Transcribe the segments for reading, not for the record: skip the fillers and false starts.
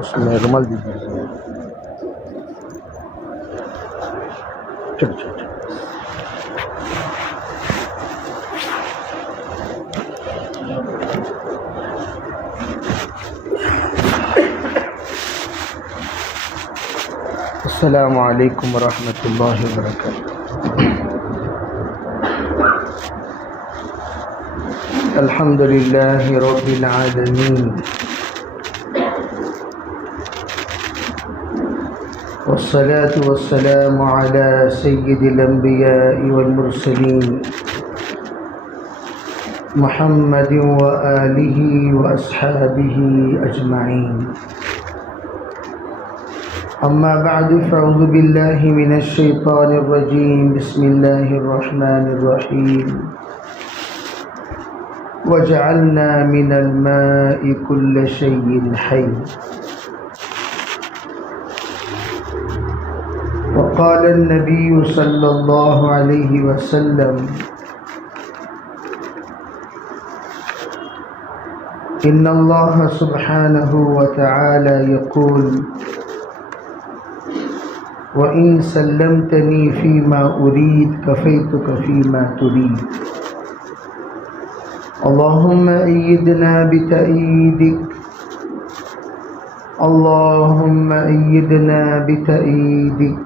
اس میں رومال دیجیے. چلو چلو چلو. السلام علیکم ورحمۃ اللہ وبرکاتہ. الحمد للہ رب العالمین والصلاة والسلام على سید الانبیاء والمرسلین محمد وآلہ واصحابہ اجمعین. اما بعد فاعوذ باللہ من الشیطان الرجیم. بسم اللہ الرحمن الرحیم. وجعلنا من الماء كل شيء حي. وقال النبي صلى الله عليه وسلم إن الله سبحانه وتعالى يقول وَإِن سَلَّمْتَنِي فِيمَا أُرِيدُ كَفَيْتُكَ فِيمَا تُرِيدُ. اللهم أيدنا بتأييدك، اللهم أيدنا بتأييدك،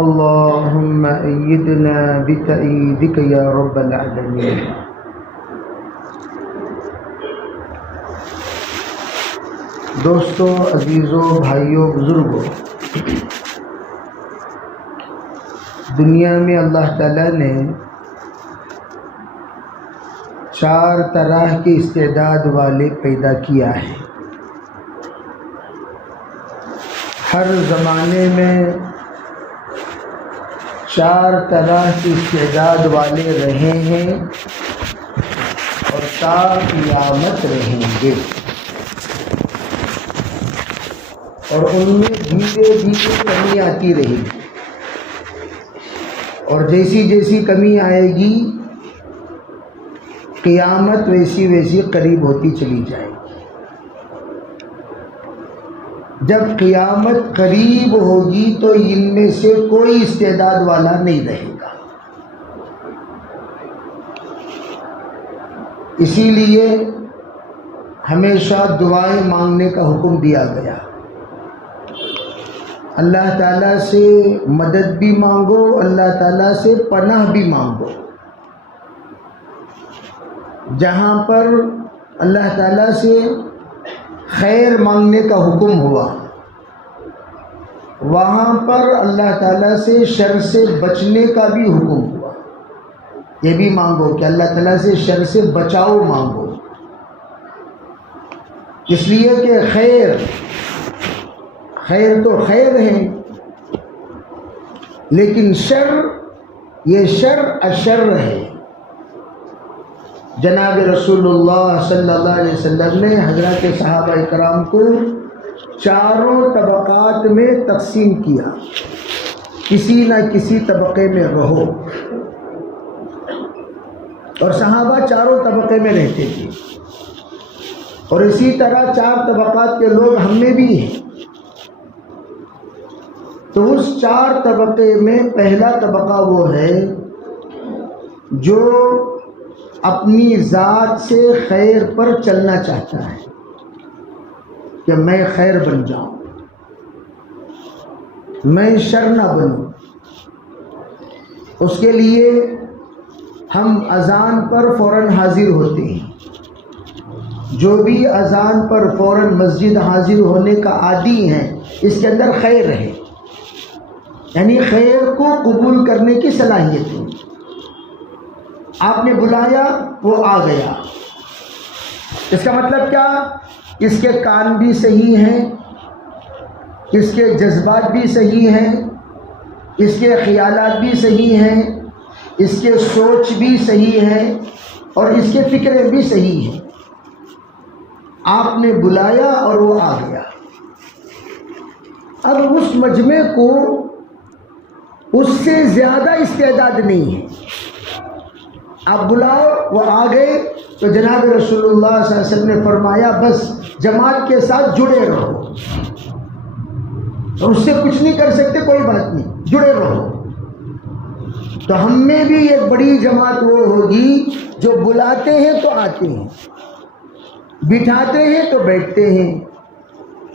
اللهم أيدنا بتأييدك يا رب العالمين. دوستو، عزیزوں، بھائیوں، بزرگوں، دنیا میں اللہ تعالیٰ نے 4 طرح کے استعداد والے پیدا کیا ہے. ہر زمانے میں 4 طرح کے استعداد والے رہے ہیں اور تا قیامت رہیں گے، اور ان میں دھیرے دھیرے کمی آتی رہے گی، اور جیسی جیسی کمی آئے گی قیامت ویسی ویسی قریب ہوتی چلی جائے گی. جب قیامت قریب ہوگی تو ان میں سے کوئی استعداد والا نہیں رہے گا. اسی لیے ہمیشہ دعائیں مانگنے کا حکم دیا گیا. اللہ تعالیٰ سے مدد بھی مانگو، اللہ تعالیٰ سے پناہ بھی مانگو. جہاں پر اللہ تعالیٰ سے خیر مانگنے کا حکم ہوا، وہاں پر اللہ تعالیٰ سے شر سے بچنے کا بھی حکم ہوا. یہ بھی مانگو کہ اللہ تعالیٰ سے شر سے بچاؤ مانگو، اس لیے کہ خیر تو خیر ہے، لیکن شر، یہ شر اشر ہے. جناب رسول اللہ صلی اللہ علیہ وسلم نے حضرات صحابہ کرام کو 4 طبقات میں تقسیم کیا. کسی نہ کسی طبقے میں رہو، اور صحابہ 4 طبقے میں رہتے تھے، اور اسی طرح 4 طبقات کے لوگ ہم میں بھی ہیں. تو اس 4 طبقے میں پہلا طبقہ وہ ہے جو اپنی ذات سے خیر پر چلنا چاہتا ہے کہ میں خیر بن جاؤں، میں شر نہ بنوں. اس کے لیے ہم اذان پر فوراً حاضر ہوتے ہیں. جو بھی اذان پر فوراً مسجد حاضر ہونے کا عادی ہے، اس کے اندر خیر ہے، یعنی خیر کو قبول کرنے کی صلاحیت ہے. آپ نے بلایا، وہ آ گیا. اس کا مطلب کیا؟ اس کے کان بھی صحیح ہیں، اس کے جذبات بھی صحیح ہیں، اس کے خیالات بھی صحیح ہیں، اس کے سوچ بھی صحیح ہے، اور اس کے فکریں بھی صحیح ہیں. آپ نے بلایا اور وہ آ گیا. اب اس مجمع کو اس سے زیادہ استعداد نہیں ہے، آپ بلاؤ وہ آ گئے تو جناب رسول اللہ صلی اللہ علیہ وسلم نے فرمایا بس جماعت کے ساتھ جڑے رہو، اور اس سے کچھ نہیں کر سکتے کوئی بات نہیں، جڑے رہو۔ تو ہم میں بھی ایک بڑی جماعت وہ ہوگی جو بلاتے ہیں تو آتے ہیں، بٹھاتے ہیں تو بیٹھتے ہیں،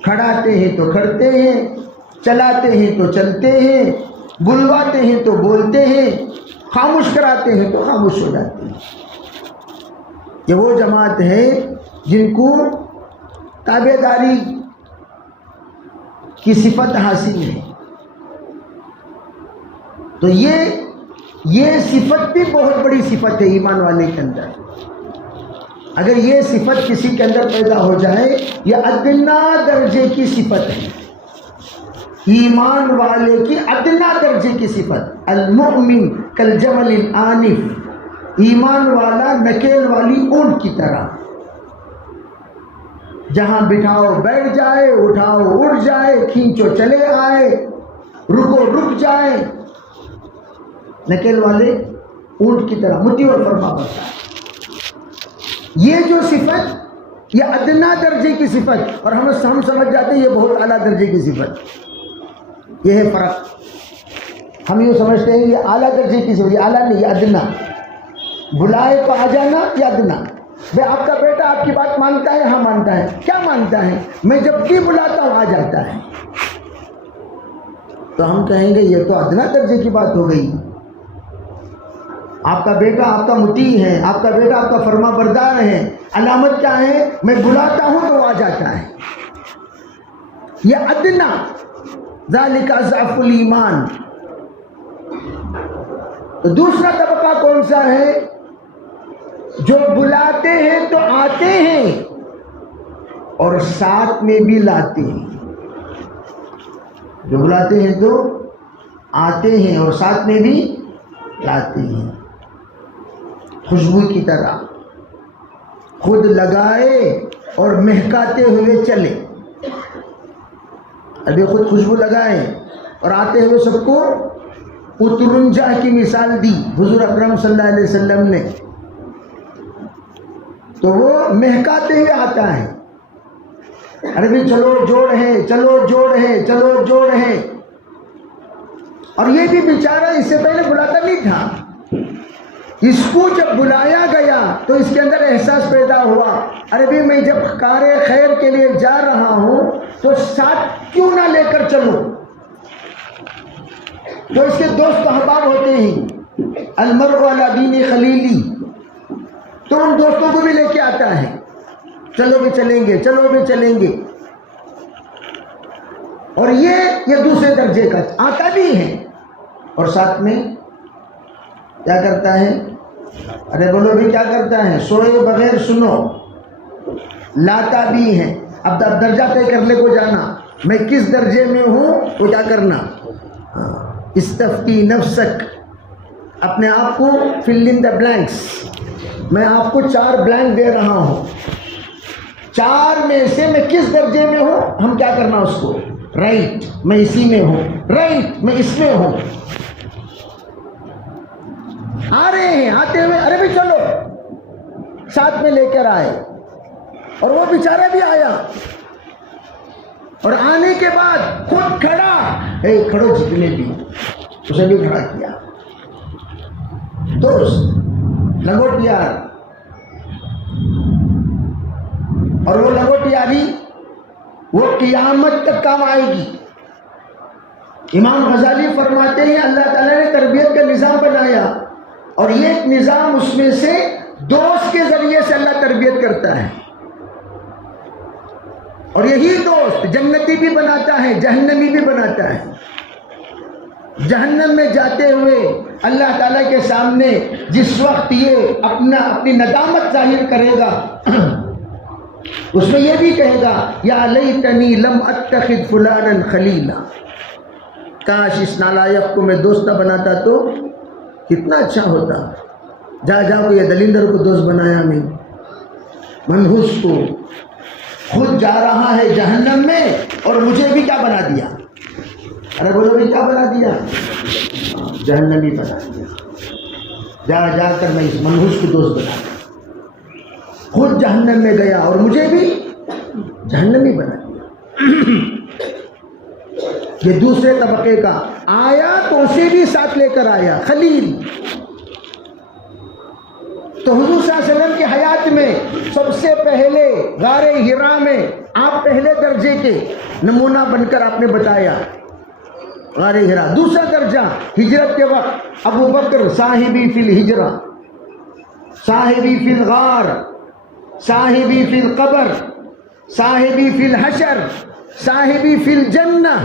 کھڑاتے ہیں تو کھڑتے ہیں، چلاتے ہیں تو چلتے ہیں، بلواتے ہیں تو بولتے ہیں، خاموش کراتے ہیں تو خاموش ہو جاتے ہیں۔ یہ وہ جماعت ہے جن کو تابع داری کی صفت حاصل ہے۔ تو یہ صفت بھی بہت بڑی صفت ہے ایمان والے کے اندر۔ اگر یہ صفت کسی کے اندر پیدا ہو جائے، یہ ادنا درجے کی صفت ہے، ایمان والے کی ادنا درجے کی صفت۔ المؤمن کالجمل الآنف، ایمان والا نکیل والی اونٹ کی طرح، جہاں بٹھاؤ بیٹھ جائے، اٹھاؤ اٹھ جائے، کھینچو چلے آئے، رکو رک جائے، نکیل والے اونٹ کی طرح متی اور فرما بردار ہے۔ یہ جو صفت، یہ ادنا درجے کی صفت، اور ہم سمجھ جاتے ہیں یہ بہت اعلیٰ درجے کی صفت۔ یہ ہے فرق، ہم یوں سمجھتے ہیں یہ اعلیٰ درجے کی صفت، یہ اعلیٰ نہیں، یہ ادنا۔ بلائے تو آ جانا، یہ ادنا۔ بھائی آپ کا بیٹا آپ کی بات مانتا ہے؟ ہاں مانتا ہے۔ کیا مانتا ہے؟ میں جب بھی بلاتا ہوں آ جاتا ہے۔ تو ہم کہیں گے یہ تو ادنا درجے کی بات ہو گئی۔ آپ کا بیٹا آپ کا مطیع ہے، آپ کا بیٹا آپ کا فرما بردار ہے، علامت کیا ہے؟ میں بلاتا ہوں تو آ جاتا ہے۔ یہ ادنا، ذالک اضعف الایمان۔ تو دوسرا طبقہ کون سا ہے؟ جو بلاتے ہیں تو آتے ہیں اور ساتھ میں بھی لاتے ہیں۔ جو بلاتے ہیں تو آتے ہیں اور ساتھ میں بھی لاتے ہیں، خوشبو کی طرح خود لگائے اور مہکاتے ہوئے چلے۔ ابھی خود خوشبو لگائے اور آتے ہوئے سب کو اترنجا کی مثال دی حضور اکرم صلی اللہ علیہ وسلم نے، تو وہ مہکاتے ہوئے آتا ہے۔ ارے بھی چلو جوڑ ہے، چلو جوڑ ہے، چلو جوڑ ہے۔ اور یہ بھی بیچارہ اس سے پہلے بلاتا نہیں تھا، اس کو جب بلایا گیا تو اس کے اندر احساس پیدا ہوا، ارے بھی میں جب کار خیر کے لیے جا رہا ہوں تو ساتھ کیوں نہ لے کر چلوں۔ تو اس کے دوست احباب ہوتے ہیں، المرء علی دین خلیلی، تو ان دوستوں کو بھی لے کے آتا ہے، چلو بھی چلیں گے، چلو بھی چلیں گے۔ اور یہ دوسرے درجے کا آتا بھی ہے اور ساتھ میں کیا کرتا ہے؟ ارے بولو بھی کیا کرتا ہے؟ سوئے بغیر سنو، لاتا بھی ہے۔ اب درجہ طے کر لے کو جانا، میں کس درجے میں ہوں تو کیا کرنا؟ استفتی نفسک، اپنے آپ کو فل ان دا بلینکس۔ میں آپ کو 4 بلینک دے رہا ہوں، 4 میں سے میں کس درجے میں ہوں؟ ہم کیا کرنا اس کو؟ رائٹ، میں اسی میں ہوں، رائٹ میں اس میں ہوں۔ آ رہے ہیں، آتے ہوئے ارے بھی چلو، ساتھ میں لے کر آئے، اور وہ بیچارہ بھی آیا، اور آنے کے بعد خود کھڑا، اے کھڑو جتنے بھی، اسے بھی کھڑا کیا، دوست لنگوٹ یار۔ اور وہ لنگوٹ یاری وہ قیامت تک کام آئے گی۔ امام غزالی فرماتے ہیں اللہ تعالیٰ نے تربیت کا نظام بنایا، اور یہ ایک نظام اس میں سے دوست کے ذریعے سے اللہ تربیت کرتا ہے، اور یہی دوست جنتی بھی بناتا ہے، جہنمی بھی بناتا ہے۔ جہنم میں جاتے ہوئے اللہ تعالیٰ کے سامنے جس وقت یہ اپنی ندامت ظاہر کرے گا، اس میں یہ بھی کہے گا یا لیتنی لم اتخذ فلانا خلیلا، کاش اس نالائق کو میں دوست نہ بناتا تو کتنا اچھا ہوتا۔ جا کو یہ دلیندر کو دوست بنایا، میں منحوس کو، خود جا رہا ہے جہنم میں اور مجھے بھی کیا بنا دیا، ارے بولو بھائی کیا بنا دیا؟ جہنمی بنا دیا. جا جا کر میں اس منحوس کو دوست بنا دیا. خود جہنم میں گیا اور مجھے بھی جہنمی بنا دیا. یہ دوسرے طبقے کا آیا تو اسے بھی ساتھ لے کر آیا خلیل. تو حضور صلی اللہ علیہ وسلم کی حیات میں سب سے پہلے غار حرا میں آپ پہلے درجے کے نمونہ بن کر آپ نے بتایا غار حرا. دوسرا درجہ ہجرت کے وقت ابو بکر صاحبی فی الہجرہ، صاحبی فی الغار، صاحبی فی القبر، صاحبی فی الحشر، صاحبی فی الجنہ.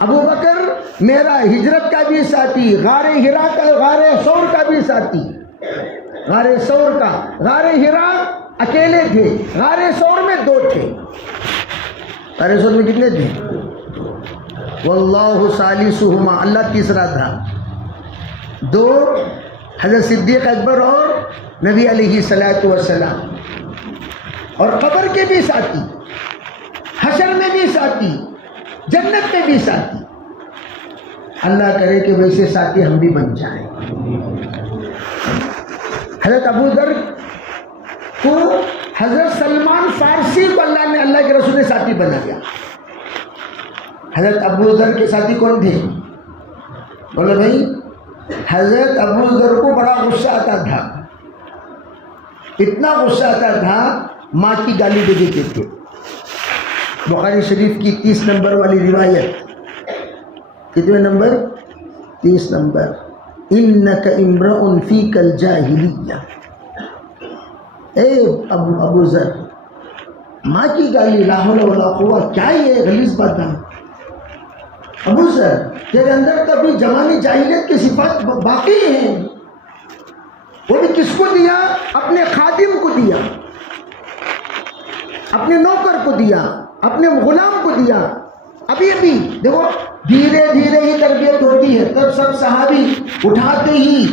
ابو بکر میرا ہجرت کا بھی ساتھی، غار حرا کا، غار ثور کا بھی ساتھی. غار ثور کا، غار حرا اکیلے تھے، غار ثور میں 2 تھے. غار ثور میں کتنے تھے؟ واللہ ثالثہما، اللہ تیسرا تھا. 2 حضرت صدیق اکبر اور نبی علیہ الصلوۃ والسلام. اور قبر کے بھی ساتھی، حشر میں بھی ساتھی، جنت میں بھی ساتھی. اللہ کرے کہ ویسے ساتھی ہم بھی بن جائیں. حضرت ابو ذر کو حضرت سلمان فارسی کو اللہ کے رسول نے ساتھی بنا دیا. حضرت ابو ذر کے ساتھی کون تھے؟ بولے بھائی. حضرت ابو ذر کو بڑا غصہ آتا تھا، اتنا غصہ آتا تھا ماں کی گالی دے دیتے تھے. بخاری شریف کی 30 نمبر والی روایت. کتنے نمبر؟ 30 نمبر. انک امرؤ فیک الجاہلیہ. اے ابو ذر، ماں کی گالی، لا حول ولا قوہ، کیا یہ غلیظ بات ہے؟ ابو ذر تیرے اندر کبھی زمانی جاہلیت کی صفات باقی ہیں. وہ بھی کس کو دیا؟ اپنے خادم کو دیا، اپنے نوکر کو دیا، اپنے غلام کو دیا. ابھی دیکھو دھیرے دھیرے ہی تربیت ہوتی ہے. تب سب صحابی اٹھاتے ہی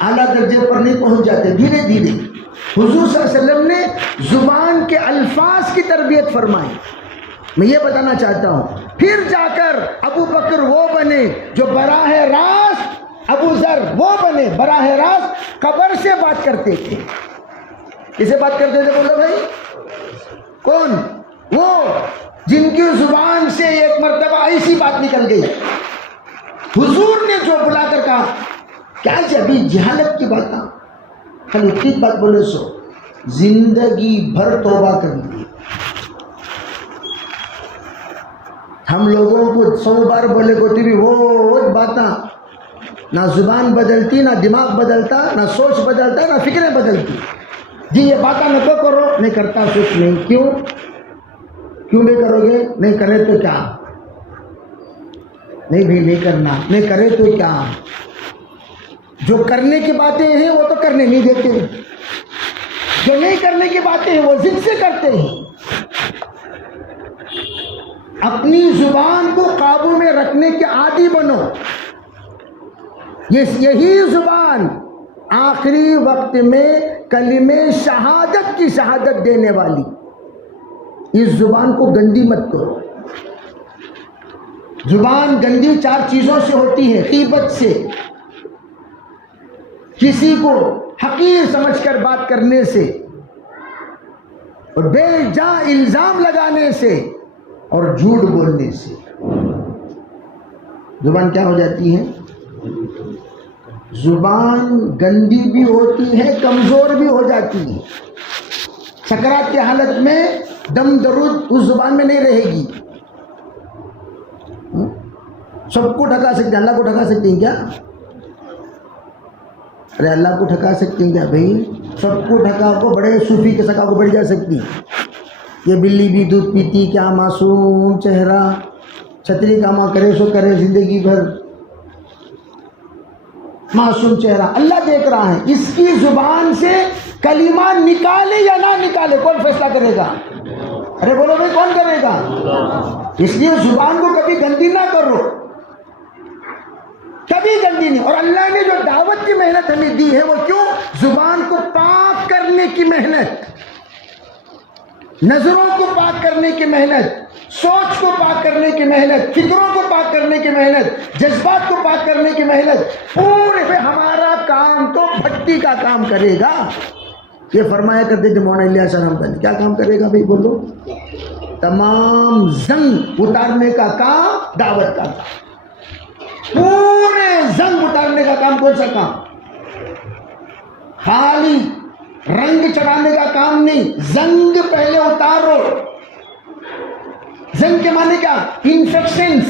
اعلیٰ درجے پر نہیں پہنچ جاتے، دھیرے دھیرے. حضور صلی اللہ علیہ وسلم نے زبان کے الفاظ کی تربیت فرمائی. میں یہ بتانا چاہتا ہوں پھر جا کر ابو بکر وہ بنے جو براہ راست، ابو ذر وہ بنے براہ راست قبر سے بات کرتے تھے. کسے بات کرتے تھے بولو بھائی؟ کون؟ وہ جن کی زبان سے ایک مرتبہ ایسی بات نکل گئی، حضور نے جو بلا کر کہا کیا ابھی جہالت کی بات، خالی ٹھیک بات بولے سو زندگی بھر توبہ کر دی. ہم لوگوں کو 100 بار بولے کو بھی وہ باتیں، نہ زبان بدلتی، نہ دماغ بدلتا، نہ سوچ بدلتا، نہ فکریں بدلتی. جی یہ باتیں نہ کرو، نہیں کرتا سوچ نہیں. کیوں نہیں کرو گے؟ نہیں کرے تو کیا؟ نہیں بھی نہیں کرنا، نہیں کرے تو کیا؟ جو کرنے کی باتیں ہیں وہ تو کرنے نہیں دیتے، جو نہیں کرنے کی باتیں ہیں وہ ضد سے کرتے ہیں. اپنی زبان کو قابو میں رکھنے کے عادی بنو. یہی زبان آخری وقت میں کلمہ شہادت کی شہادت دینے والی. اس زبان کو گندی مت کرو. زبان گندی 4 چیزوں سے ہوتی ہے: غیبت سے، کسی کو حقیر سمجھ کر بات کرنے سے، اور بے جا الزام لگانے سے، اور جھوٹ بولنے سے. زبان کیا ہو جاتی ہے؟ زبان گندی بھی ہوتی ہے، کمزور بھی ہو جاتی ہے. سکرات کی حالت میں دم درود اس زبان میں نہیں رہے گی. سب کو ٹھکا سکتے ہیں، اللہ کو ٹھکا سکتے ہیں کیا؟ ارے اللہ کو ٹھکا سکتے ہیں کیا بھائی؟ سب کو ٹھکا کو بڑے صوفی کے سکا کو بڑھ جا سکتی. یہ بلی بھی دودھ پیتی، کیا معصوم چہرہ، چھتری کاما کرے سو کرے زندگی بھر، معصوم چہرہ. اللہ دیکھ رہا ہے اس کی زبان سے کلمہ نکالے یا نہ نکالے. کون فیصلہ کرے گا؟ ارے بولو بھائی کون کرے گا؟ اس لیے زبان کو کبھی گندی نہ کرو، کبھی گندی نہیں. اور اللہ نے جو دعوت کی محنت ہمیں دی ہے وہ کیوں؟ زبان کو پاک کرنے کی محنت. نظروں کو پاک کرنے کی محنت، سوچ کو پاک کرنے کی محنت، فکروں کو پاک کرنے کی محنت، جذبات کو پاک کرنے کی محنت، پورے پہ ہمارا کام تو بھٹی کا کام کرے گا. یہ فرمایا کرتے تھے مولانا الیاس رحمت، کیا کام کرے گا بھائی بولو؟ تمام زنگ اتارنے کا کام دعوت کا کام. پورے زنگ اتارنے کا کام کون سا کام؟ خالی رنگ چڑھانے کا کام نہیں، زنگ پہلے اتارو. زنگ کے معنی کیا؟ انفیکشنز.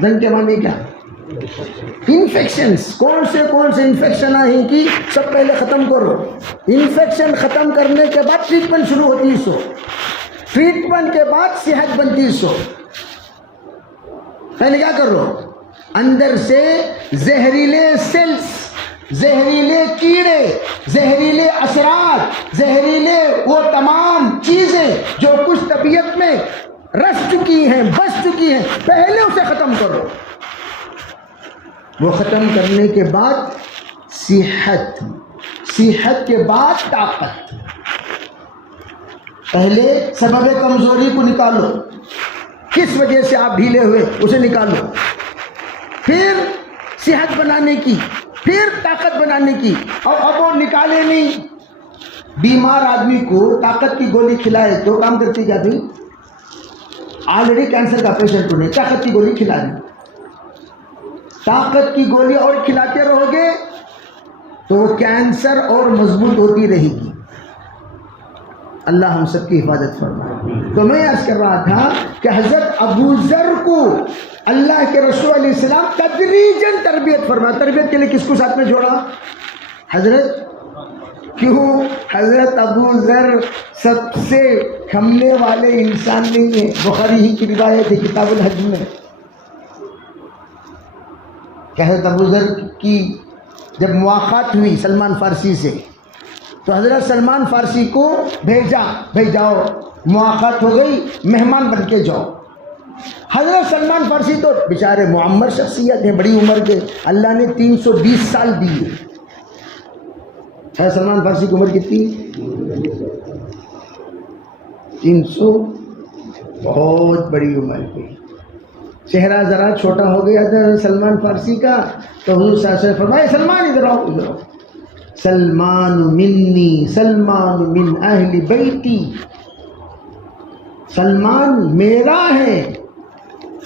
زنگ کے معنی کیا؟ انفیکشنز. کون سے انفیکشن آئیں کی سب پہلے ختم کرو. انفیکشن ختم کرنے کے بعد ٹریٹمنٹ شروع ہوتی سو، ٹریٹمنٹ کے بعد صحت بنتی سو. پہلے کیا کرو؟ اندر سے زہریلے سیلز، زہریلے کیڑے، زہریلے اثرات، زہریلے وہ تمام چیزیں جو کچھ طبیعت میں رس چکی ہیں، بس چکی ہیں، پہلے اسے ختم کرو. وہ ختم کرنے کے بعد صحت، صحت کے بعد طاقت. پہلے سبب کمزوری کو نکالو، کس وجہ سے آپ ڈھیلے ہوئے اسے نکالو، پھر صحت بنانے کی، پھر طاقت بنانے کی. اور اب وہ نکالے نہیں. بیمار آدمی کو طاقت کی گولی کھلائے تو کام کرتی کیا بھائی؟ آلریڈی کینسر کا پیشنٹ ہونے، طاقت کی گولی کھلا دی. طاقت کی گولی اور کھلاتے رہو گے تو وہ کینسر اور مضبوط ہوتی رہے گی. اللہ ہم سب کی حفاظت فرمائے. تو میں عرض کر رہا تھا کہ حضرت ابو ذر کو اللہ کے رسول علیہ السلام تدریجاً تربیت فرمایا. تربیت کے لیے کس کو ساتھ میں جوڑا؟ حضرت. کیوں؟ حضرت ابو ذر سب سے کھمنے والے انسان نہیں ہیں. بخاری ہی کی روایت ہے کتاب الحج میں کہ حضرت ابو ذر کی جب مواقعات ہوئی سلمان فارسی سے تو حضرت سلمان فارسی کو بھیجا، بھائی جاؤ مواقعات ہو گئی، مہمان بن کے جاؤ. حضرت سلمان فارسی تو بیچارے معمر شخصیت ہیں، بڑی عمر کے، اللہ نے 320 سال دیے. حضرت سلمان فارسی کی عمر کتنی؟ 300. بہت بڑی عمر کی. چہرہ ذرا چھوٹا ہو گیا تھا سلمان فارسی کا تو حضور صلی اللہ علیہ وسلم فرمائے سلمان ادھر آؤ، ادھر آؤ. سلمان منی، سلمان من اہل بیتی. سلمان میرا ہے،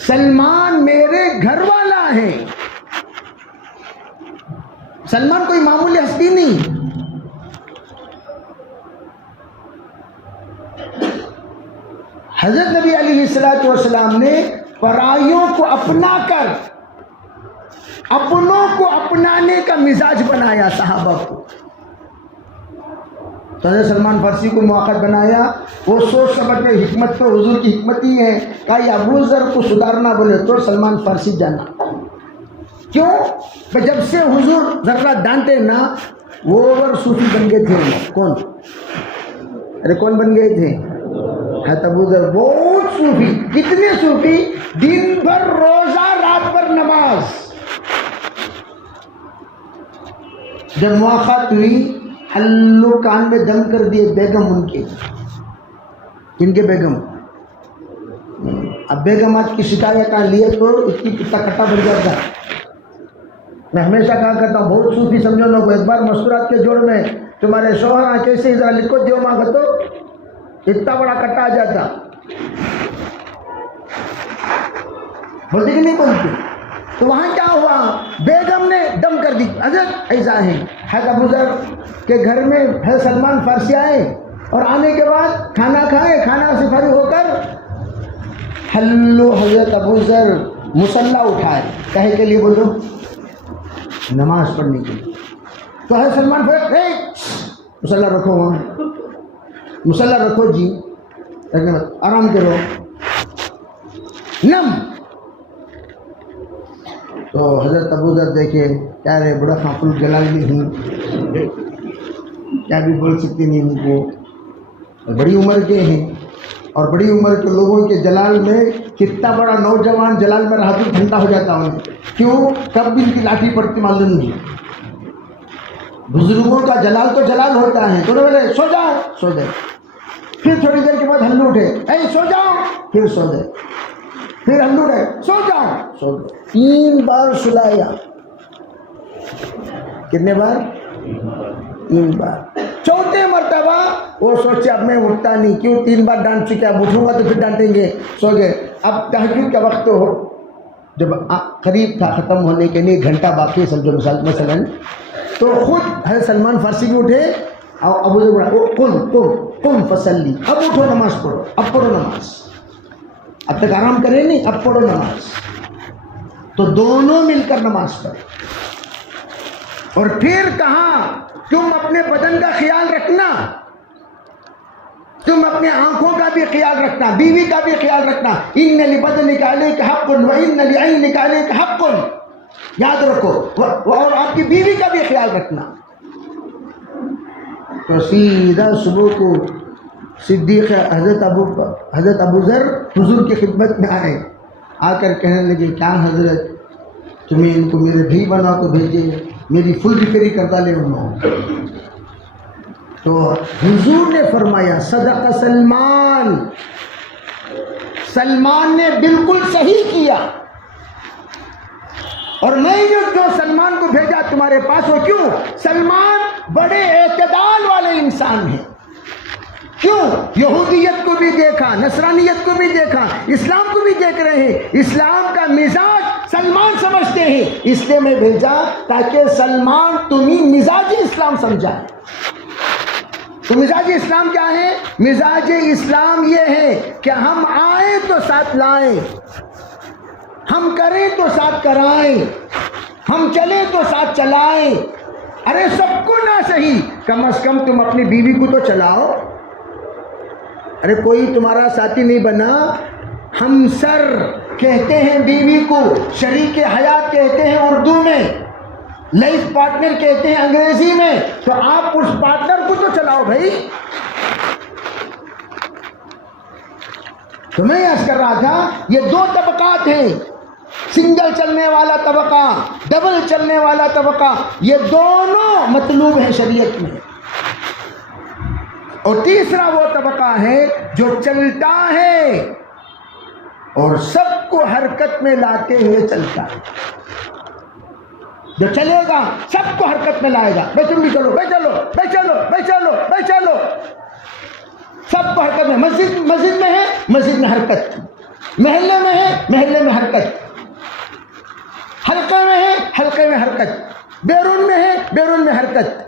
سلمان میرے گھر والا ہے. سلمان کوئی معمولی ہستی نہیں. حضرت نبی علیہ السلام نے پرائیوں کو اپنا کر اپنوں کو اپنانے کا مزاج بنایا صحابہ کو. تو حضرت سلمان فارسی کو موقع بنایا. وہ سوچ سمجھ کے حکمت تو حضور کی حکمت ہی ہے. کہا یہ ابو ذر کو سدھارنا بولے تو سلمان فارسی جانا. کیوں؟ کہ جب سے حضور ذرا ڈانٹے نا وہ اوور صوفی بن گئے تھے. کون؟ ارے کون بن گئے تھے؟ حضرت ابو ذر بہت صوفی. کتنے صوفی؟ دن بھر روزہ، رات بھر نماز. جب مواقعات ہوئی ہلو کان میں دم کر دیے بیگم ان کے. ان کے بیگم. اب بیگمات کی شکایت آ لیے تو اس کی کتا کٹا بن جاتا. میں ہمیشہ کہا کرتا ہوں بہت صوفی سمجھو لوگ ایک بار مستورات کے جوڑ میں تمہارے شوہر کیسے ذرا لکھو دیو مانگا تو اتنا بڑا کٹا آ جاتا. بولتے کہ نہیں بولتے؟ تو وہاں کیا ہوا؟ بیگم نے دم کر دی. حضرت ایسا ہے. حضرت ابو ذر کے گھر میں حضرت سلمان فارسی آئے اور آنے کے بعد کھانا کھائے. کھانا سے فارغ ہو کر ہلو حضرت ابو ذر مصلی اٹھائے. کہے کے لیے بولو نماز پڑھنے کے لیے. تو حضرت سلمان فارسی مصلی رکھو، وہاں مصلی رکھو جی، آرام کرو نم. تو حضرت ابو ذر دیکھے کیا رہے بڑا خاپل جلال بھی ہوں، کیا بھی بول سکتے نہیں. ان کو بڑی عمر کے ہیں اور بڑی عمر کے لوگوں کے جلال میں کتنا بڑا نوجوان جلال میں رہا تو ٹھنڈا ہو جاتا ہوں. کیوں؟ کب بھی ان کی لاٹھی پڑتی معلوم نہیں. بزرگوں کا جلال تو جلال ہوتا ہے. تو بولے سو جاؤ، سو جائے. پھر تھوڑی دیر کے بعد ہلو اٹھے، اے سو جاؤ، پھر سو گئے، پھر ہلو اٹھے، سو جاؤ، سو گئے، 3 بار سلایا۔ کتنے بار؟ 3 بار۔ چوتھے مرتبہ وہ سوچے اب میں اٹھتا نہیں، کیوں 3 بار ڈانٹ چکے، اب اٹھوں گا تو پھر ڈانٹیں گے، سو گئے۔ اب تہجد کا وقت ہو، جب قریب تھا ختم ہونے کے لیے، گھنٹہ باقی ہے سمجھو مثلاً، تو خود حضرت سلمان فارسی بھی اٹھے اور ابو ذر بولا قم فصلی، اب اٹھو نماز پڑھو، اب پڑھو نماز، اب تک آرام کرے نہیں، اب پڑھو نماز۔ تو دونوں مل کر نماز پڑھے، اور پھر کہا تم اپنے بدن کا خیال رکھنا، تم اپنے آنکھوں کا بھی خیال رکھنا، بیوی کا بھی خیال رکھنا، ان لبدنک علیک حق وان لعینک علیک حق، یاد رکھو، اور آپ کی بیوی کا بھی خیال رکھنا۔ تو سیدھا صبح کو صدیق حضرت ابو ذر حضور کی خدمت میں آئے، آ کر کہنے لگے کیا حضرت تمہیں ان کو میرے بھائی بنا کو بھیجے، میری فل ذکری کرتا لے انہوں۔ تو حضور نے فرمایا صدق سلمان، سلمان نے بالکل صحیح کیا، اور میں جو سلمان کو بھیجا تمہارے پاس، وہ کیوں؟ سلمان بڑے اعتدال والے انسان ہیں۔ کیوں؟ یہودیت کو بھی دیکھا، نصرانیت کو بھی دیکھا، اسلام کو بھی دیکھ رہے ہیں، اسلام کا مزاج سلمان سمجھتے ہیں، اس لیے میں بھیجا تاکہ سلمان تمہیں مزاج اسلام سمجھائے۔ تو مزاج اسلام کیا ہے؟ مزاج اسلام یہ ہے کہ ہم آئیں تو ساتھ لائیں، ہم کریں تو ساتھ کرائیں، ہم چلیں تو ساتھ چلائیں۔ ارے سب کو نہ صحیح، کم از کم تم اپنی بیوی کو تو چلاؤ۔ ارے کوئی تمہارا ساتھی نہیں بنا، ہمسر کہتے ہیں بیوی کو، شریک حیات کہتے ہیں اردو میں، لائف پارٹنر کہتے ہیں انگریزی میں، تو آپ اس پارٹنر کو تو چلاؤ بھائی۔ تو میں عرض کر رہا تھا یہ 2 طبقات ہیں، سنگل چلنے والا طبقہ، ڈبل چلنے والا طبقہ، یہ دونوں مطلوب ہیں شریعت میں۔ اور تیسرا وہ طبقہ ہے جو چلتا ہے اور سب کو حرکت میں لاتے ہوئے چلتا ہے، جو چلے گا سب کو حرکت میں لائے گا، بھائی تم بھی چلو، بھائی چلو، بھائی چلو، بھائی چلو، بھائی چلو، سب کو حرکت میں۔ مسجد میں ہے، مسجد میں حرکت، محلے میں ہے، محلے میں حرکت، حلقے میں ہے، حلقے میں حرکت، بیرون میں ہے، بیرون میں حرکت۔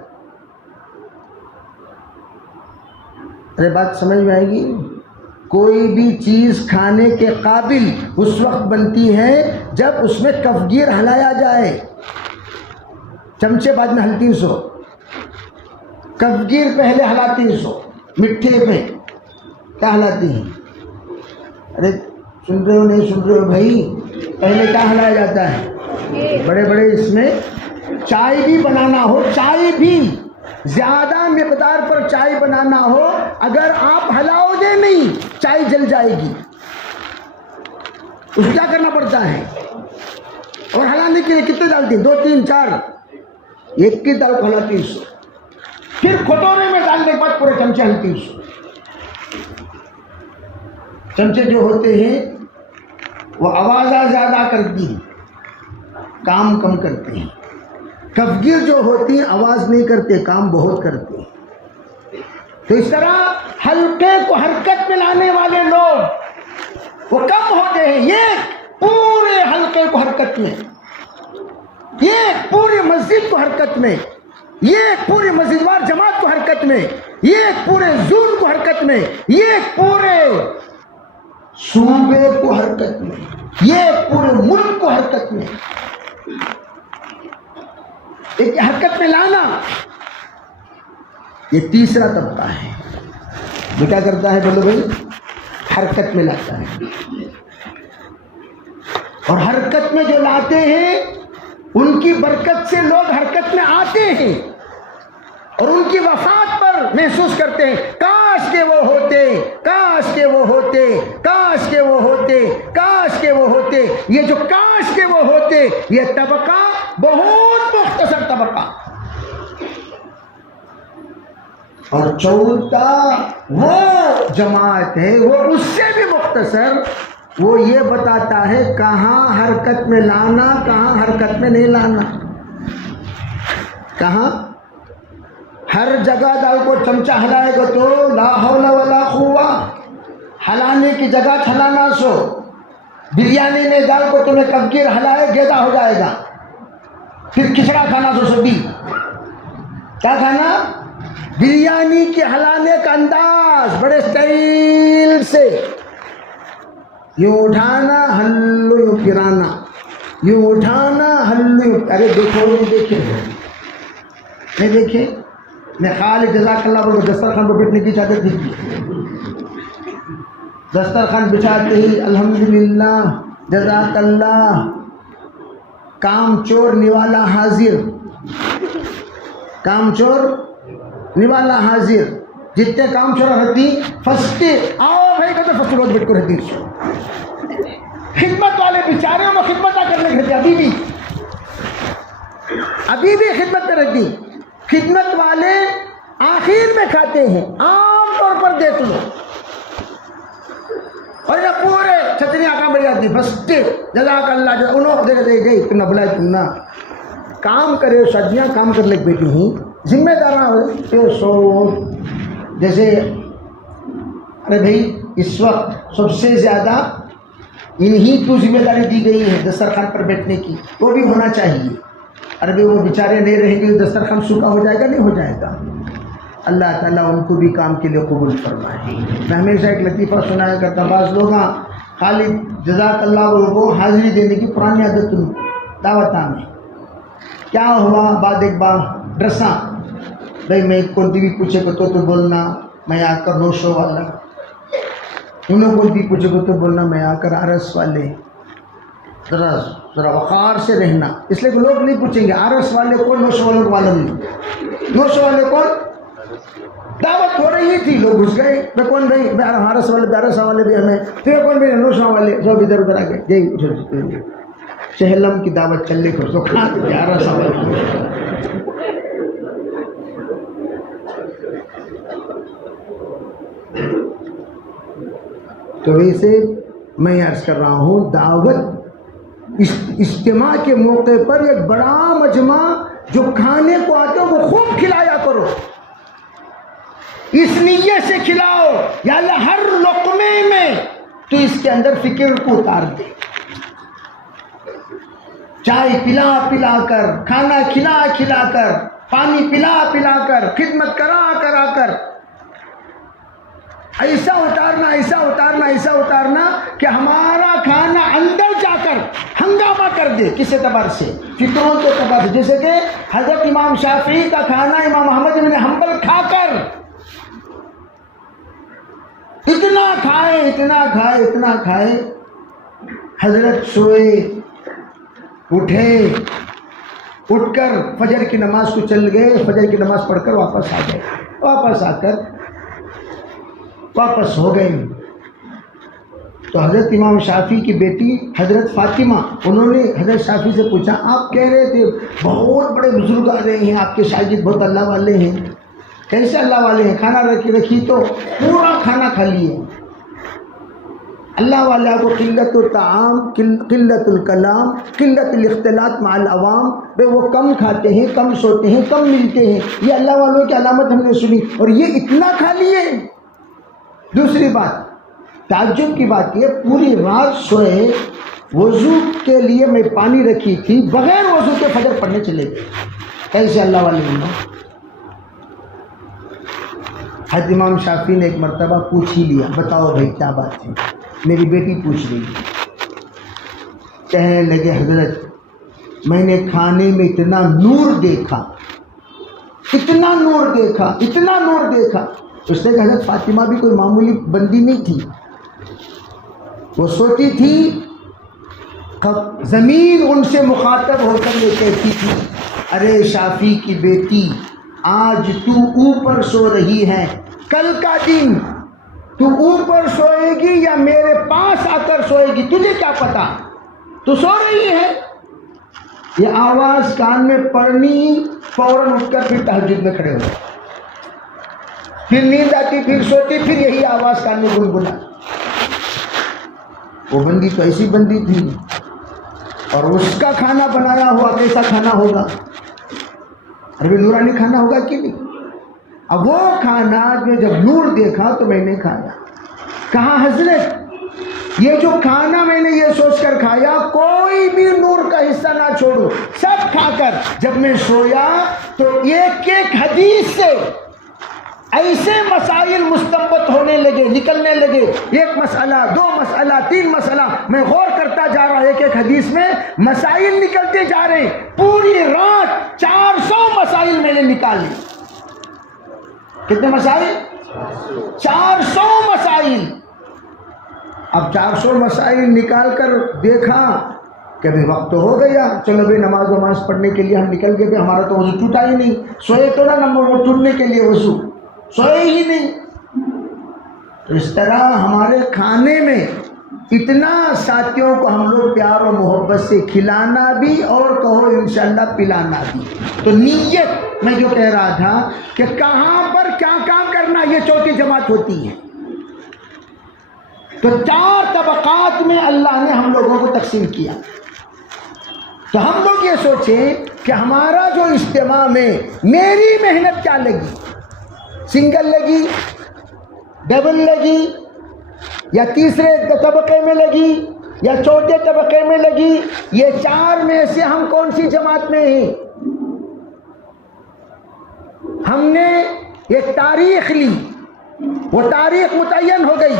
ارے بات سمجھ میں آئے گی؟ کوئی بھی چیز کھانے کے قابل اس وقت بنتی ہے جب اس میں کفگیر ہلایا جائے، چمچے بعد میں ہلتی سو، کفگیر پہلے ہلاتی سو، مٹھے میں کیا ہلاتی ہیں؟ ارے سن رہے ہو نہیں سن رہے ہو بھائی؟ پہلے کیا ہلایا جاتا ہے؟ بڑے بڑے اس میں چائے بھی بنانا ہو، چائے بھی زیادہ مقدار پر چائے بنانا ہو، اگر آپ ہلاؤ گے نہیں چائے جل جائے گی، اس کو کیا کرنا پڑتا ہے؟ اور ہلانے کے لیے کتنے ڈالتی ہیں؟ 2 3 4، ایک کی دال ہلاتی سو، پھر کھٹورے میں ڈالنے کے بعد پورے چمچے ہلتی سو۔ چمچے جو ہوتے ہیں وہ آوازہ زیادہ کرتی ہیں، کام کم کرتے ہیں، کفگیر جو ہوتی ہیں آواز نہیں کرتے، کام بہت کرتے ہیں۔ تو اس طرح حلقے کو حرکت میں لانے والے لوگ وہ کم ہوتے ہیں، یہ پورے حلقے کو حرکت میں، یہ پوری مسجد کو حرکت میں، یہ پوری مسجد وار جماعت کو حرکت میں، یہ پورے زون کو حرکت میں، یہ پورے صوبے کو حرکت میں، یہ پورے ملک کو حرکت میں، ایک حرکت میں لانا، یہ تیسرا طبقہ ہے جو کیا کرتا ہے؟ بولو بھائی، حرکت میں لاتا ہے۔ اور حرکت میں جو لاتے ہیں ان کی برکت سے لوگ حرکت میں آتے ہیں، اور ان کی وفات پر محسوس کرتے ہیں کاش کہ وہ ہوتے، کاش کہ وہ ہوتے، کاش کہ وہ ہوتے، کاش کہ وہ ہوتے۔ یہ جو کاش کہ وہ ہوتے، یہ طبقہ بہت مختصر طبقہ۔ اور چوتھا وہ جماعت ہے وہ اس سے بھی مختصر، وہ یہ بتاتا ہے کہاں حرکت میں لانا، کہاں حرکت میں نہیں لانا، کہاں ہر جگہ دال کو چمچہ ہلائے گا تو لا حول ولا قوہ، ہلانے کی جگہ ہلانا سو، بریانی میں دال کو تمہیں کبگیر ہلائے گیدا ہو جائے گا، پھر کھچڑا کھانا سو سبھی، کیا کھانا؟ بریانی کے ہلانے کا انداز بڑے اسٹائل سے، یوں اٹھانا ہلو یوں پھرانا، یوں اٹھانا ہلو یوں، ارے دیکھو نہیں دیکھے نہیں دیکھے، میں خالی جزاک اللہ بول دسترخوان پر بیٹھنے کی چادر تھی، دسترخوان بچھاتے ہی الحمدللہ جزاک اللہ، کام چور نوالا حاضر، کام چور نوالا حاضر، جتنے کام چور رہتی فستے آؤ بھائی کہتے فستے روز بیٹھ کو رہتی، خدمت والے بیچارے میں خدمت نہ کرنے رہتی، ابھی بھی خدمت میں رہتی، خدمت والے آخر میں کھاتے ہیں عام طور پر دیکھ لو، اور یہ پورے چھتری آقا بڑھ جاتی فستے جزاک اللہ انہوں دے گئی تم نہ بلائے تم نہ کام کرے، شادیاں کام کر لے بیٹی ہوں ذمہ دار سو، جیسے ارے بھائی اس وقت سب سے زیادہ انہی کو ذمہ داری دی گئی ہے دسترخوان پر بیٹھنے کی، وہ بھی ہونا چاہیے، ارے بھائی وہ بیچارے نہیں رہیں گے دسترخوان سوکھا ہو جائے گا، نہیں ہو جائے گا، اللہ تعالیٰ ان کو بھی کام کے لیے قبول فرمائے۔ میں ہمیشہ ایک لطیفہ سنایا کرتا، بعض لوگ خالی جزاک اللہ کو حاضری دینے کی پرانی عادت دعوتاں میں کیا ہوا، بعد ایک بار ڈرساں بھائی میں کون بھی پوچھے گا تو بولنا میں آ کر نوشو والا، انہوں کو بھی پوچھے گا تو بولنا میں آ کر آرس والے، ذرا وقار سے رہنا، اس لیے کہ لوگ نہیں پوچھیں گے آرس والے کون، نوشو والے کو معلوم نہیں، نوشو والے کون، دعوت ہو رہی تھی لوگ گھس گئے، میں کون بھائی میں آرس والے آرس والے بھی ہمیں، پھر کون بھی نوشو والے سب ادھر ادھر آ گئے، یہی چہلم کی دعوت چل رہی کو کھان آرس والے۔ تو ویسے میں عرض کر رہا ہوں دعوت اجتماع کے موقع پر ایک بڑا مجمع جو کھانے کو آتے ہیں وہ خوب کھلایا کرو، اس نیت سے کھلاؤ یا اللہ ہر لقمے میں تو اس کے اندر فکر کو اتار دے، چائے پلا پلا کر، کھانا کھلا کھلا کر، پانی پلا پلا کر، خدمت کرا کرا کر، ایسا اتارنا ایسا اتارنا ایسا اتارنا کہ ہمارا کھانا اندر جا کر ہنگامہ کر دے، کس اعتبار سے؟ فکروں کے اعتبار سے، جیسے کہ حضرت امام شافعی کا کھانا امام احمد بن حنبل کھا کر اتنا کھائے اتنا کھائے اتنا کھائے، حضرت سوئے، اٹھے، اٹھ کر فجر کی نماز کو چل گئے، فجر کی نماز پڑھ کر واپس آ گئے، واپس آ کر واپس ہو گئے۔ تو حضرت امام شافعی کی بیٹی حضرت فاطمہ، انہوں نے حضرت شافعی سے پوچھا آپ کہہ رہے تھے بہت بڑے بزرگ آ رہے ہیں، آپ کے شاگرد بہت اللہ والے ہیں، کیسے اللہ والے ہیں؟ کھانا رکھی تو پورا کھانا کھا لیے، اللہ والے کو قلت الطعام، قلت الکلام، قلت الاختلاط مع العوام، بھائی وہ کم کھاتے ہیں، کم سوتے ہیں، کم ملتے ہیں، یہ اللہ والوں کی علامت ہم نے سنی، اور یہ اتنا کھا لیے۔ دوسری بات تعجب کی بات یہ پوری رات سوئے، وضو کے لیے میں پانی رکھی تھی، بغیر وضو کے فجر پڑھنے چلے گئے، کیسے اللہ والے ہیں؟ حضرت امام شافعی نے ایک مرتبہ پوچھ ہی لیا، بتاؤ بھائی کیا بات ہے؟ میری بیٹی پوچھ رہی ہے، کہنے لگے حضرت میں نے کھانے میں اتنا نور دیکھا، اتنا نور دیکھا، اتنا نور دیکھا۔ اس نے کہا حضرت فاطمہ بھی کوئی معمولی بندی نہیں تھی، وہ سوتی تھی، زمین ان سے مخاطب ہو کر یہ کہتی تھی ارے شافعی کی بیٹی آج تو اوپر سو رہی ہے، کل کا دن تو اوپر سوئے گی یا میرے پاس آ کر سوئے گی تجھے کیا پتا، تو سو رہی ہے۔ یہ آواز کان میں پڑنی، فوراً اٹھ کر پھر تہجد میں کھڑے ہو، پھر نیند آتی، پھر سوتی، پھر یہی آواز کان میں گنگنا. وہ بندی تو ایسی بندی تھی، اور اس کا کھانا بنایا ہوا کیسا کھانا ہوگا؟ عربی نورانی کھانا ہوگا کہ نہیں؟ اب وہ کھانا جو جب نور دیکھا تو میں نے کھایا. کہا حضرت یہ جو کھانا میں نے یہ سوچ کر کھایا کوئی بھی نور کا حصہ نہ چھوڑوں، سب کھا کر جب میں سویا تو ایک ایک حدیث سے ایسے مسائل مستنبط ہونے لگے، نکلنے لگے. ایک مسئلہ، دو مسئلہ، تین مسئلہ، میں غور کرتا جا رہا. ایک ایک حدیث میں مسائل نکلتے جا رہے ہیں. پوری رات 400 مسائل میں نے نکالے. کتنے مسائل؟ 400 مسائل. اب 400 مسائل نکال کر دیکھا کہ ابھی وقت تو ہو گیا، چلو بھائی نماز پڑھنے کے لیے ہم نکل گئے. ہمارا تو وضو ٹوٹا ہی نہیں، سوئے تو نا نمبر وہ ٹوٹنے کے لیے وضو سوئے ہی نہیں. تو اس طرح ہمارے کھانے میں اتنا ساتھیوں کو ہم لوگ پیار و محبت سے کھلانا بھی اور کہو انشاءاللہ پلانا بھی. تو نیت میں جو کہہ رہا تھا کہ کہاں پر کیا کام کرنا، یہ چوتھی جماعت ہوتی ہے. تو 4 طبقات میں اللہ نے ہم لوگوں کو تقسیم کیا. تو ہم لوگ یہ سوچیں کہ ہمارا جو اجتماع میں میری محنت کیا لگی، سنگل لگی، ڈبل لگی، یا تیسرے طبقے میں لگی، یا چوتھے طبقے میں لگی. یہ 4 میں سے ہم کون سی جماعت میں ہیں؟ ہم نے ایک تاریخ لی، وہ تاریخ متعین ہو گئی.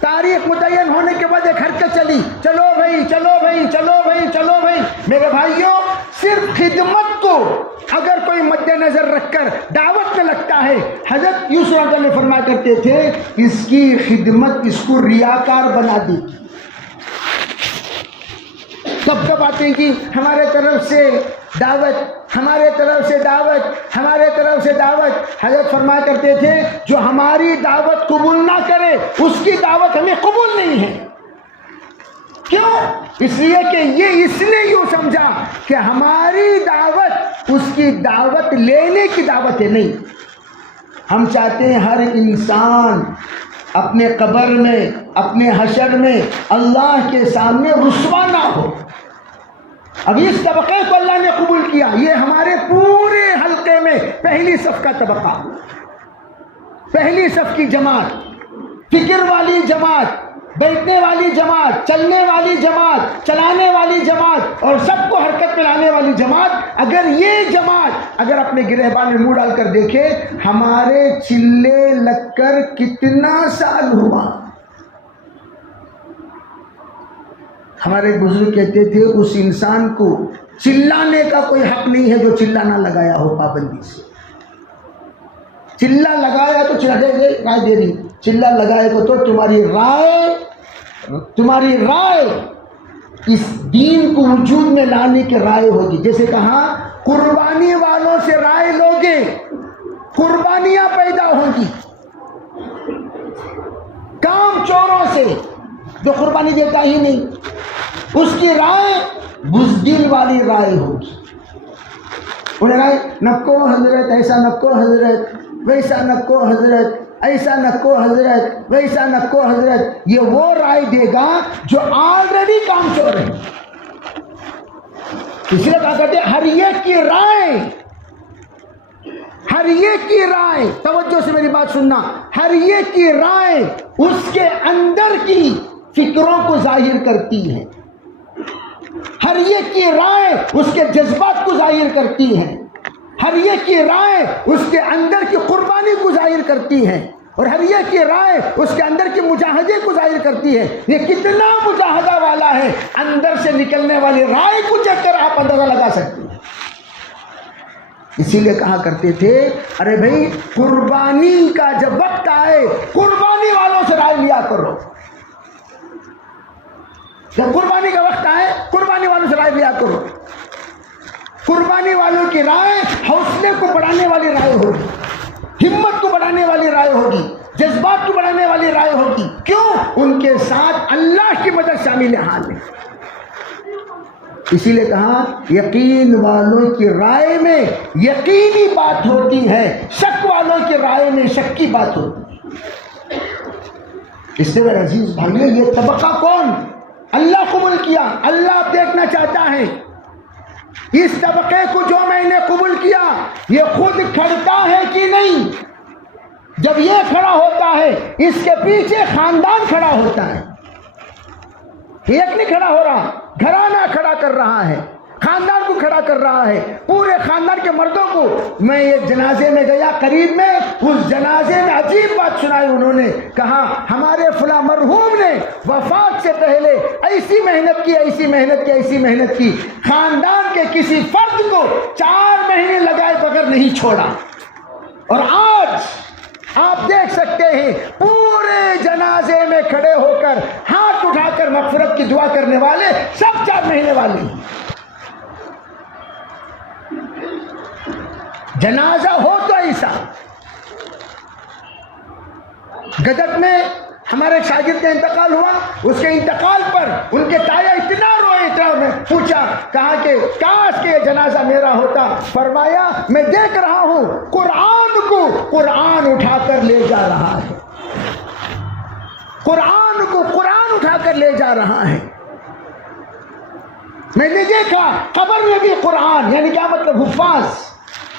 تاریخ متعین ہونے کے بعد ایک حرکت چلی، چلو بھائی چلو بھائی چلو بھائی چلو بھائی. میرے بھائیوں، صرف خدمت کو اگر کوئی مد نظر رکھ کر دعوت میں لگتا ہے، حضرت یوسف علیہ السلام نے فرمایا کرتے تھے اس کی خدمت اس کو ریاکار بنا دے گی. سب باتیں کی ہمارے طرف سے دعوت، ہمارے طرف سے دعوت، ہمارے طرف سے دعوت. حضرت فرمایا کرتے تھے جو ہماری دعوت قبول نہ کرے اس کی دعوت ہمیں قبول نہیں ہے. کیوں؟ اس لیے کہ یہ اس نے یوں سمجھا کہ ہماری دعوت اس کی دعوت لینے کی دعوت ہے. نہیں، ہم چاہتے ہیں ہر انسان اپنے قبر میں، اپنے حشر میں اللہ کے سامنے رسوا نہ ہو. اب اس طبقے کو اللہ نے قبول کیا. یہ ہمارے پورے حلقے میں پہلی صف کا طبقہ، پہلی صف کی جماعت، فکر والی جماعت، بیٹھنے والی جماعت، چلنے والی جماعت، چلانے والی جماعت، اور سب کو حرکت میں لانے والی جماعت. اگر یہ جماعت اگر اپنے گرہبان میں منہ ڈال کر دیکھے ہمارے چلے لگ کر کتنا سال ہوا. ہمارے بزرگ کہتے تھے اس انسان کو چلانے کا کوئی حق نہیں ہے جو چلا نہ لگایا ہو پابندی سے. چلا لگایا تو رائے دے رہی، چلا لگائے تو تمہاری رائے اس دین کو وجود میں لانے کی رائے ہوگی. جیسے کہا قربانی والوں سے رائے لوگے قربانیاں پیدا ہوں گی. کام چوروں سے جو قربانی دیتا ہی نہیں اس کی رائے بزدل والی رائے ہوگی. انہیں رائے نکو حضرت، ایسا نکو حضرت، ویسا نکو حضرت، ایسا نکو حضرت، ویسا نکو حضرت. یہ وہ رائے دے گا جو آلریڈی کام چور ہے. اس لیے کہا کرتے ہر ایک کی رائے، ہر ایک کی رائے، توجہ سے میری بات سننا، ہر ایک کی رائے اس کے اندر کی فکروں کو ظاہر کرتی ہے. ہر ایک کی رائے اس کے جذبات کو ظاہر کرتی ہے. ہر ایک کی رائے اس کے اندر کی قربانی کو ظاہر کرتی ہے، اور ہر ایک کی رائے اس کے اندر کے مجاہدے کو ظاہر کرتی ہے. یہ کتنا مجاہدہ والا ہے، اندر سے نکلنے والی رائے کو چیک کر آپ اندازہ لگا سکتے ہیں. اسی لیے کہا کرتے تھے ارے بھائی قربانی کا جب وقت آئے قربانی والوں سے رائے لیا کرو. جب قربانی کا وقت آئے قربانی والوں سے رائے لیا کرو. قربانی والوں کی رائے حوصلے کو بڑھانے والی رائے ہوگی، ہمت کو بڑھانے والی رائے ہوگی، جذبات کو بڑھانے والی رائے ہوگی. کیوں؟ ان کے ساتھ اللہ کی مدد شامل حال ہے. اسی لیے کہا یقین والوں کی رائے میں یقینی بات ہوتی ہے، شک والوں کی رائے میں شک کی بات ہوتی ہے۔ اس سے میرے عزیز بھائیو، یہ طبقہ کون اللہ قبول کیا؟ اللہ دیکھنا چاہتا ہے اس طبقے کو جو میں نے قبول کیا یہ خود کھڑتا ہے کہ نہیں۔ جب یہ کھڑا ہوتا ہے اس کے پیچھے خاندان کھڑا ہوتا ہے، ایک نہیں کھڑا ہو رہا، گھرانہ کھڑا کر رہا ہے، خاندان کو کھڑا کر رہا ہے، پورے خاندان کے مردوں کو۔ میں ایک جنازے میں گیا قریب میں، اس جنازے میں عجیب بات سنائی، انہوں نے کہا ہمارے فلاں مرحوم نے وفات سے پہلے ایسی محنت کی، ایسی محنت کی، ایسی محنت کی، خاندان کے کسی فرد کو 4 مہینے لگائے بغیر نہیں چھوڑا، اور آج آپ دیکھ سکتے ہیں پورے جنازے میں کھڑے ہو کر ہاتھ اٹھا کر مغفرت کی دعا کرنے والے سب 4 مہینے والے ہیں۔ جنازہ ہو تو ایسا۔ گجک میں ہمارے شاگرد کا انتقال ہوا، اس کے انتقال پر ان کے تایا اتنا روئے، اتنا پوچھا، کہا کہ کاش کہ یہ جنازہ میرا ہوتا۔ فرمایا میں دیکھ رہا ہوں قرآن کو قرآن اٹھا کر لے جا رہا ہے، قرآن کو قرآن اٹھا کر لے جا رہا ہے۔ میں نے دیکھا قبر میں بھی قرآن، یعنی کیا مطلب؟ حفاظ،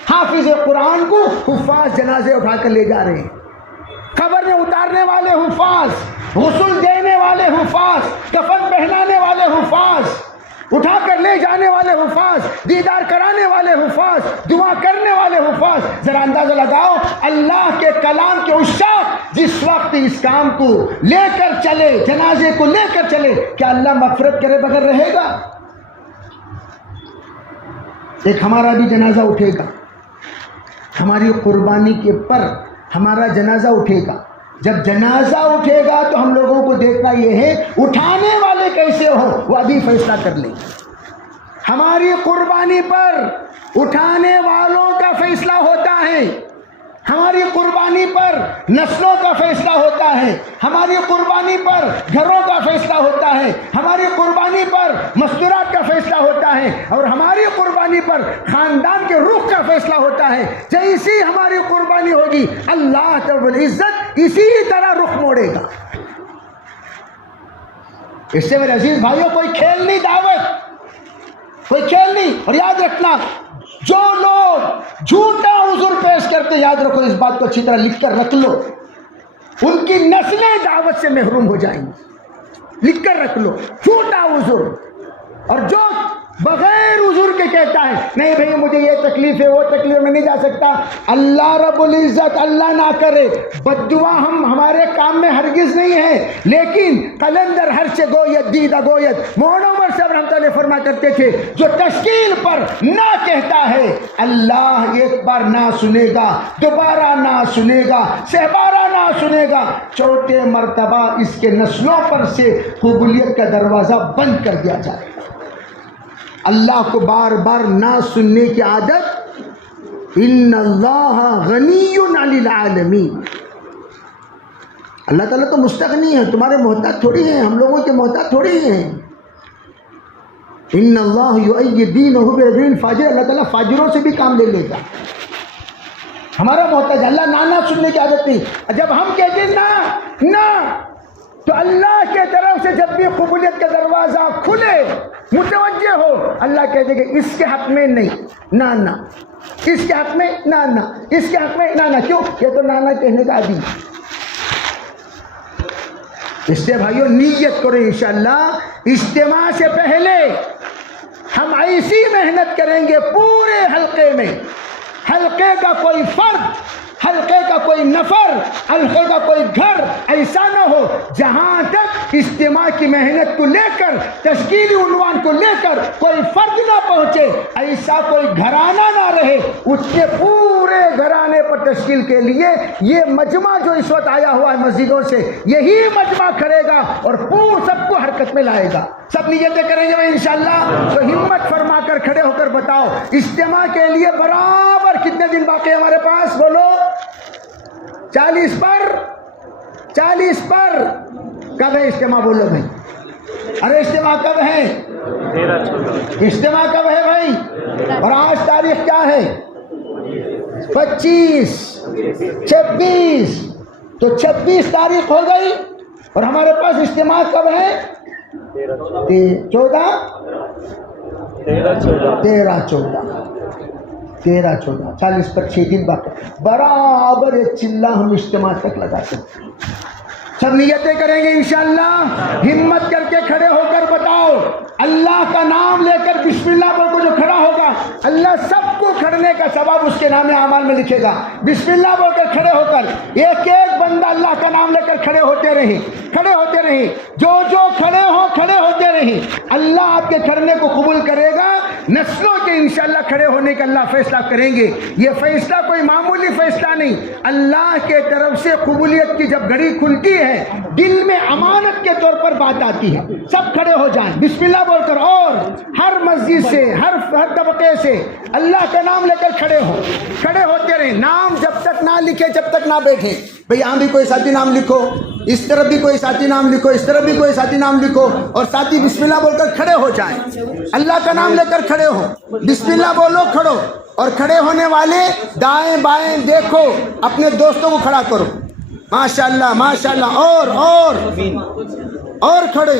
حافظ قرآن کو حفاظ جنازے اٹھا کر لے جا رہے ہیں، قبر میں اتارنے والے حفاظ، غسل دینے والے حفاظ، کفن پہنانے والے حفاظ، اٹھا کر لے جانے والے حفاظ، دیدار کرانے والے حفاظ، دعا کرنے والے حفاظ۔ ذرا اندازہ لگاؤ اللہ کے کلام کے عشاق جس وقت اس کام کو لے کر چلے، جنازے کو لے کر چلے، کیا اللہ مغفرت کرے بغیر رہے گا؟ ایک ہمارا بھی جنازہ اٹھے گا، ہماری قربانی کے پر ہمارا جنازہ اٹھے گا۔ جب جنازہ اٹھے گا تو ہم لوگوں کو دیکھنا یہ ہے اٹھانے والے کیسے ہو، وہ ابھی فیصلہ کر لیں گے۔ ہماری قربانی پر اٹھانے والوں کا فیصلہ ہوتا ہے، ہماری قربانی پر نسلوں کا فیصلہ ہوتا ہے، ہماری قربانی پر گھروں کا فیصلہ ہوتا ہے، ہماری قربانی پر مستورات کا فیصلہ ہوتا ہے، اور ہماری قربانی پر خاندان کے رخ کا فیصلہ ہوتا ہے۔ جیسی ہماری قربانی ہوگی اللہ رب العزت اسی طرح رخ موڑے گا۔ اس سے میرے عزیز بھائیوں کوئی کھیل نہیں، دعوت کوئی کھیل نہیں۔ اور یاد رکھنا جو لوگ جھوٹا عذر پیش کرتے، یاد رکھو اس بات کو اچھی طرح لکھ کر رکھ لو، ان کی نسلیں دعوت سے محروم ہو جائیں گی۔ لکھ کر رکھ لو جھوٹا عذر۔ اور جو بغیر عذر کے کہتا ہے نہیں بھئی مجھے یہ تکلیف ہے وہ تکلیف میں نہیں جا سکتا، اللہ رب العزت اللہ نہ کرے بددعا ہمارے کام میں ہرگز نہیں ہے، لیکن قلندر ہر سے گوید دیدہ گوید، مولانا عمر صاحب رحمۃ اللہ فرما کرتے تھے جو تشکیل پر نہ کہتا ہے اللہ ایک بار نہ سنے گا، دوبارہ نہ سنے گا، سہبارہ نہ سنے گا، چوتھے مرتبہ اس کے نسلوں پر سے قبولیت کا دروازہ بند کر دیا جائے گا۔ اللہ کو بار بار نہ سننے کی عادت، ان اللہ غنی عن العالمین، اللہ تعالیٰ تو مستغنی ہے، تمہارے محتاج تھوڑی ہیں، ہم لوگوں کے محتاج تھوڑی ہیں۔ ان اللہ یؤید دینہ برجل فاجر، اللہ تعالیٰ فاجروں سے بھی کام لے لے گا، ہمارا محتاج اللہ نہ سننے کی عادت نہیں۔ جب ہم کہتے ہیں نہ تو اللہ کے طرف سے جب بھی قبولیت کا دروازہ کھلے متوجہ ہو، اللہ کہتے کہ اس کے حق میں نہیں، نہ اس کے حق میں نہ اس کے حق میں نہ کیوں؟ یہ تو نانا کہنے کا عادی۔ اس سے بھائیو نیت کرو انشاءاللہ اجتماع سے پہلے ہم ایسی محنت کریں گے پورے حلقے میں، حلقے کا کوئی فرد، حلقے کا کوئی نفر، حلقے کا کوئی گھر ایسا نہ ہو جہاں تک اجتماع کی محنت کو لے کر، تشکیلی عنوان کو لے کر کوئی فرد نہ پہنچے، ایسا کوئی گھرانہ نہ رہے، اس کے پورے گھرانے پر تشکیل کے لیے یہ مجمع جو اس وقت آیا ہوا ہے مسجدوں سے، یہی مجمع کھڑے گا اور سب کو حرکت میں لائے گا۔ سب نیتیں کریں گے انشاءاللہ، تو ہمت فرما کر کھڑے ہو کر بتاؤ اجتماع کے لیے برابر کتنے دن باقی ہے ہمارے پاس؟ بولو 40 پر کب ہے اجتماع؟ بولو بھائی، ارے اجتماع کب ہے؟ اجتماع کب ہے بھائی؟ اور آج تاریخ کیا ہے؟ 25 26، تو 26 تاریخ ہو گئی اور ہمارے پاس اجتماع کب ہے؟ 13 14 40 پر 6 دن باقی، برابر ایک چلہ ہم اجتماع تک لگا سکتے ہیں۔ سب نیتیں کریں گے انشاءاللہ، ہمت کر کے کھڑے ہو کر بتاؤ، اللہ کا نام لے کر بسم اللہ بول کو جو کھڑا ہوگا اللہ سب کو کھڑنے کا ثواب اس کے نام اعمال میں لکھے گا۔ بسم اللہ بول کر کھڑے ہو کر ایک ایک بندہ اللہ کا نام لے کر کھڑے ہوتے رہیں، کھڑے ہوتے رہیں، جو کھڑے ہو کھڑے ہوتے رہیں، اللہ آپ کے کھڑنے کو قبول کرے گا۔ نسلوں کے انشاءاللہ کھڑے ہونے کا اللہ فیصلہ کریں گے۔ یہ فیصلہ کوئی معمولی فیصلہ نہیں، اللہ کے طرف سے قبولیت کی جب گھڑی کھلتی ہے دل میں امانت کے طور پر بات آتی ہے۔ سب کھڑے ہو جائیں بسم اللہ بول کر، اور ہر مسجد سے ہر طبقے سے اللہ کا نام لے کر کھڑے ہو، کھڑے ہوتے رہیں۔ نام جب تک نہ لکھے جب تک نہ بیٹھے، بھئی یہاں بھی کوئی ساتھی نام لکھو، اس طرف بھی کوئی ساتھی نام لکھو، اس طرف بھی کوئی ساتھی نام لکھو، اور ساتھی بسم اللہ بول کر کھڑے ہو جائیں، اللہ کا نام لے کر کھڑے ہو، بسم اللہ بولو، کھڑو، اور کھڑے ہونے والے دائیں بائیں دیکھو، اپنے دوستوں کو کھڑا کرو، ماشاءاللہ ماشاءاللہ، اور کھڑے